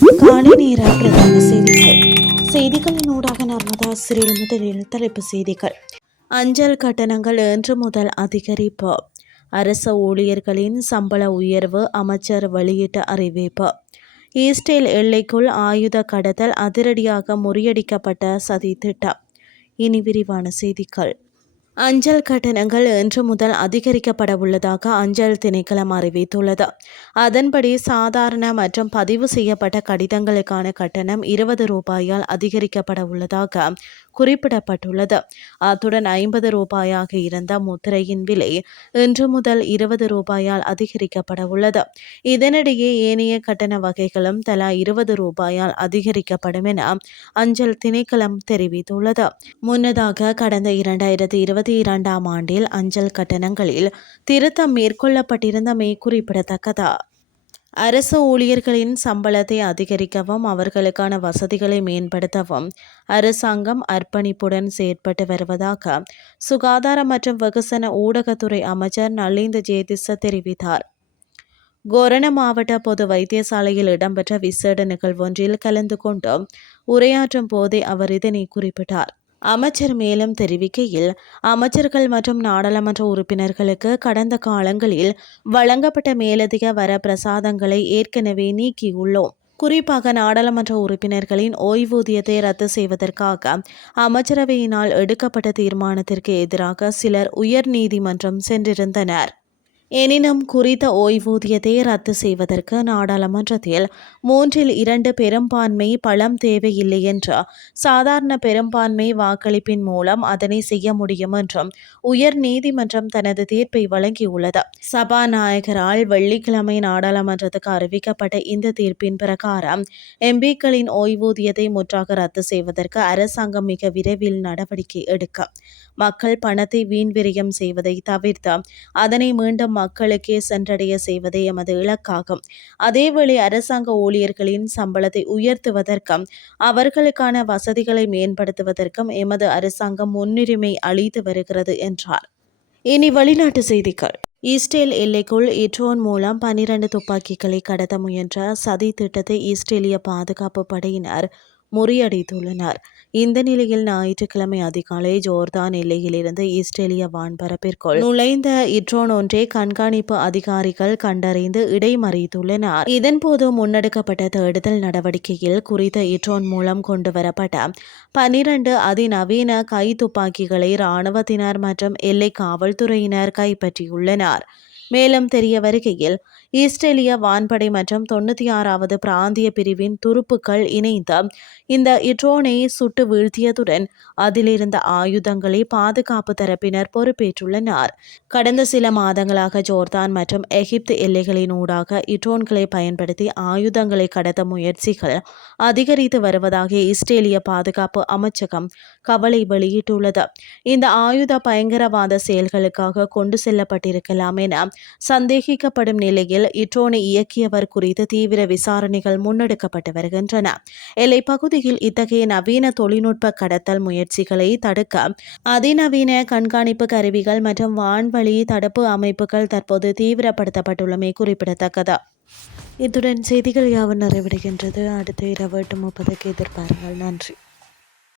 காலை நேர பிரதான செய்திகள். செய்திகளின் ஊடாக நர்மதா சிறில் முதலில் தலைப்பு செய்திகள். அஞ்சல் கட்டணங்கள் இன்று முதல் அதிகரிப்பு. அரச ஊழியர்களின் சம்பள உயர்வு அமைச்சர் வெளியிட்ட அறிவிப்பு. ஈஸ்டேல் எல்லைக்குள் ஆயுத கடத்தல் அதிரடியாக முறியடிக்கப்பட்ட சதி திட்டம் இனி விரிவான செய்திகள். அஞ்சல் கட்டணங்கள் இன்று முதல் அதிகரிக்கப்பட உள்ளதாக அஞ்சல் திணைக்களம் அறிவித்துள்ளது. அதன்படி சாதாரண மற்றும் பதிவு செய்யப்பட்ட கடிதங்களுக்கான கட்டணம் இருபது ரூபாயால் அதிகரிக்கப்பட உள்ளதாக குறிப்பிடப்பட்டுள்ளது. அத்துடன் ஐம்பது ரூபாயாக இருந்த முத்திரையின் விலை இன்று முதல் இருபது ரூபாயால் அதிகரிக்கப்பட உள்ளது இதனிடையே ஏனைய கட்டண வகைகளும் தலா இருபது ரூபாயால் அதிகரிக்கப்படும் என அஞ்சல் திணைக்களம் தெரிவித்துள்ளது. முன்னதாக கடந்த இரண்டாயிரத்தி இருபத்தி இரண்டாம் ஆண்டில் அஞ்சல் கட்டணங்களில் திருத்தம் மேற்கொள்ளப்பட்டிருந்தமை குறிப்பிடத்தக்கதா? அரசு ஊழியர்களின் சம்பளத்தை அதிகரிக்கவும் அவர்களுக்கான வசதிகளை மேம்படுத்தவும் அரசாங்கம் அர்ப்பணிப்புடன் செயற்பட்டு வருவதாக சுகாதார மற்றும் வெகுசன ஊடகத்துறை அமைச்சர் நலிந்த ஜேதிச தெரிவித்தார். கோரண மாவட்ட பொது வைத்தியசாலையில் இடம்பெற்ற விசேட நிகழ்வொன்றில் கலந்து கொண்டு உரையாற்றும் போதே அவர் இதனை குறிப்பிட்டார். அமைச்சர் மேலும் தெரிவிக்கையில் அமைச்சர்கள் மற்றும் நாடாளுமன்ற உறுப்பினர்களுக்கு கடந்த காலங்களில் வழங்கப்பட்ட மேலதிக வர பிரசாதங்களை ஏற்கனவே நீக்கியுள்ளோம். குறிப்பாக நாடாளுமன்ற உறுப்பினர்களின் ஓய்வூதியத்தை ரத்து செய்வதற்காக அமைச்சரவையினால் எடுக்கப்பட்ட தீர்மானத்திற்கு எதிராக சிலர் உயர் நீதிமன்றம் சென்றிருந்தனர். எனினும் குறித்த ஓய்வூதியத்தை ரத்து செய்வதற்கு நாடாளுமன்றத்தில் மூன்றில் இரண்டு பெரும்பான்மை பலம் தேவையில்லை என்று சாதாரண பெரும்பான்மை வாக்களிப்பின் மூலம் அதனை செய்ய முடியும் என்றும் உயர் நீதிமன்றம் தனது தீர்ப்பை வழங்கியுள்ளது. சபாநாயகரால் வெள்ளிக்கிழமை நாடாளுமன்றத்துக்கு அறிவிக்கப்பட்ட இந்த தீர்ப்பின் பிரகாரம் எம்பிக்களின் ஓய்வூதியத்தை முற்றாக ரத்து செய்வதற்கு அரசாங்கம் மிக விரைவில் நடவடிக்கை எடுக்க மக்கள் பணத்தை வீண் விரயம் செய்வதை தவிர்த்து அதனை மீண்டும் மக்களுக்கே சென்றடைய செய்வதே எமது இலக்காகும். அதேவேளை அரசாங்க ஊழியர்களின் சம்பளத்தை உயர்த்துவதற்கும் அவர்களுக்கான வசதிகளை மேம்படுத்துவதற்கும் எமது அரசாங்கம் முன்னுரிமை அளித்து வருகிறது என்றார். இனி வெளிநாட்டு செய்திகள். இஸ்ரேல் எல்லைக்குள் இட்ரோன் மூலம் பனிரண்டு துப்பாக்கிகளை கடத்த முயன்ற சதி திட்டத்தை இஸ்ரேலிய பாதுகாப்பு படையினர் முறியடித்துள்ளனர் இந்த நிலையில் ஞாயிற்றுக்கிழமை அதிகாலை ஜோர்தான் எல்லையிலிருந்து இஸ்ரேலிய வான்பரப்பிற்குள் நுழைந்த இட்ரோன் ஒன்றை கண்காணிப்பு அதிகாரிகள் கண்டறிந்து இடைமறித்துள்ளனர். இதன்போது முன்னெடுக்கப்பட்ட தேடுதல் நடவடிக்கையில் குறித்த இட்ரோன் மூலம் கொண்டுவரப்பட்ட பனிரண்டு அதிநவீன கை துப்பாக்கிகளை இராணுவத்தினர் மற்றும் எல்லை காவல்துறையினர் கைப்பற்றியுள்ளனர். மேலும் தெரிய வருகையில் இஸ்ரேலிய வான்படை மற்றும் தொண்ணூற்றி ஆறாவது பிராந்திய பிரிவின் துருப்புக்கள் இணைந்து இந்த இட்ரோனை சுட்டு வீழ்த்தியதுடன் அதிலிருந்த ஆயுதங்களை பாதுகாப்பு தரப்பினர் பொறுப்பேற்றுள்ளனர். கடந்த சில மாதங்களாக ஜோர்தான் மற்றும் எகிப்து எல்லைகளின் ஊடாக இட்ரோன்களை பயன்படுத்தி ஆயுதங்களை கடத்த முயற்சிகள் அதிகரித்து வருவதாக இஸ்ரேலிய பாதுகாப்பு அமைச்சகம் கவலை வெளியிட்டுள்ளது. இந்த ஆயுத பயங்கரவாத செயல்களுக்காக கொண்டு செல்லப்பட்டிருக்கலாம் என சந்தேகிக்கப்படும் நிலையில் இட்ரோனை இயக்கியவர் குறித்து தீவிர விசாரணைகள் முன்னெடுக்கப்பட்டு வருகின்றன. எல்லை பகுதியில் இத்தகைய நவீன தொழில்நுட்ப கடத்தல் முயற்சிகளை தடுக்க அதிநவீன கண்காணிப்பு கருவிகள் மற்றும் வான்வழி தடுப்பு அமைப்புகள் தற்போது தீவிரப்படுத்தப்பட்டுள்ளமை குறிப்பிடத்தக்கது. இத்துடன் செய்திகள் யாவும் நிறைவடைகின்றது. அடுத்த இரவு எட்டு முப்பதுக்கு எதிர்பாருங்கள் நன்றி.